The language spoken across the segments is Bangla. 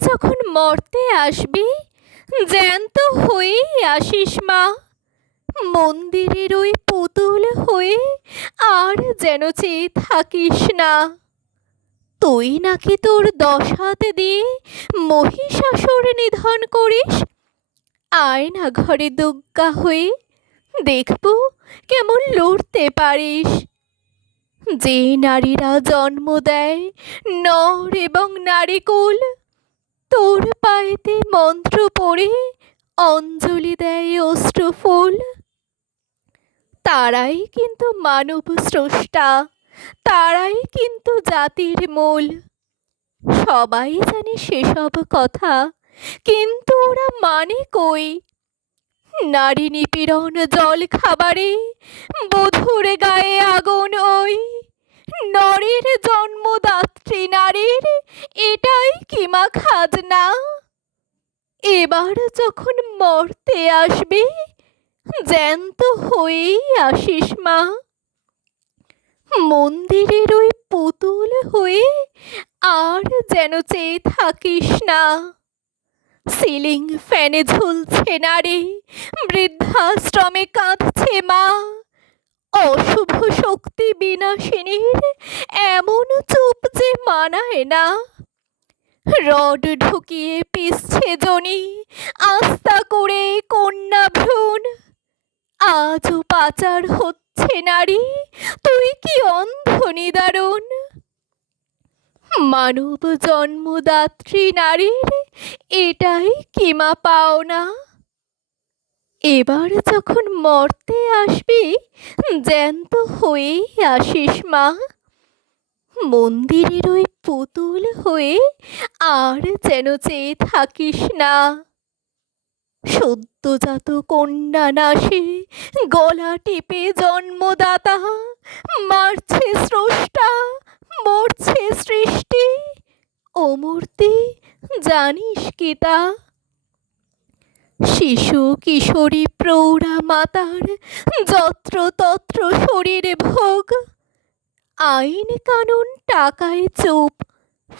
যখন মর্তে আসবি, জ্যান্ত হয়েই আসিস মা। মন্দিরের ওই পুতুল হয়ে আর যেন চেয়ে থাকিস না। তুই নাকি তোর দশ হাত দিয়ে মহিষাসুর নিধন করিস? আয় না ঘরে দুগ্গা হয়ে, দেখব কেমন লড়তে পারিস। যে নারীরা জন্ম দেয় নর এবং নারীকুল তোর পায়েতে মন্ত্র পড়ে অঞ্জলি দেয় অশ্রুফুল তারাই কিন্তু মানব স্রষ্টা, তারাই কিন্তু জাতির মূল। সবাই জানে সেসব কথা, কিন্তু ওরা মানে কই? নারী নিপীড়ন জল খাবারে, বধুর গায়ে আগুন ওই। নরের জন্মদাত্রী নারীর এটাই কি মা খাজনা? এবার যখন মরতে আসবি, জ্যান্ত হয়েই আসিস মা। মন্দিরের ওই পুতুল হয়ে আর যেন চেয়ে থাকিস না। সিলিং ফ্যানে ঝুলছে নারে বৃদ্ধাশ্রমে কাঁদছে মা। অশুভ শক্তি বিনাশিনীর এমন চুপ যে মানায় না। রড ঢুকিয়ে পিসছে জনি, আস্তা করে কন্যা ভ্রূণ। আজও পাচার হচ্ছে নারী, তুই কি অন্ধ নিদারুণ? মানব জন্মদাত্রী নারীর এটাই কিমা পাও না এবার যখন মরতে আসবি, জ্যান্ত হয়েই আসিস মা। মন্দিরের ওই পুতুল হয়ে আর যেন চেয়ে থাকিস না। সদ্যজাত কন্যা নাশে গলা টিপে জন্মদাতা, মারছে স্রষ্টা, মরছে সৃষ্টি, ও মূর্তি জানিস কি তা? শিশু কিশোরী প্রৌঢ়া মাতার যত্র তত্র শরীরে ভোগ আইন কানুন, টাকায় চুপ,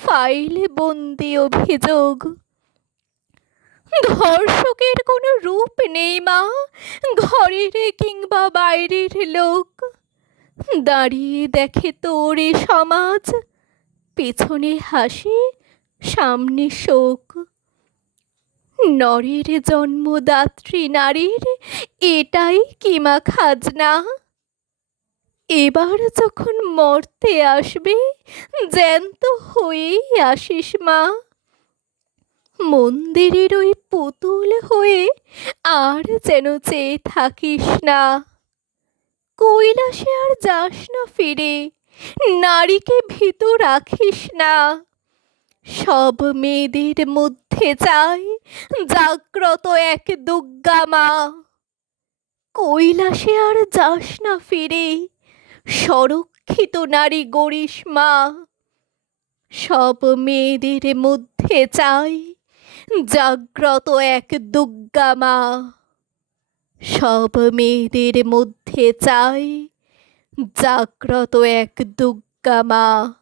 ফাইলে বন্দি অভিযোগ। ধর্ষকের কোনো রূপ নেই, মা। ঘরের কিংবা বাইরের লোক। দাঁড়িয়ে দেখে তোরে সমাজ। পেছনে হাসি, সামনে শোক। নরের জন্মদাত্রী নারীর এটাই কিমা খাজনা। এবার যখন মরতে আসবে, জ্যান্ত হয়েই আসিস মা। মন্দিরের ওই পুতুল হয়ে আর যেন চেয়ে থাকিস না। কৈলাসে আর যাস না ফিরে, নারীকে ভীতু রাখিস না। সব মেয়েদের মধ্যে চাই জাগ্রত এক দুর্গা মা। কৈলাসে আর যাস না ফিরে সংরক্ষিত নারী গরিস মা। সব মেয়েদের মধ্যে চাই জাগ্রত এক দুর্গা মা। সব মেয়েদের মধ্যে চাই জাগ্রত এক দুর্গা মা।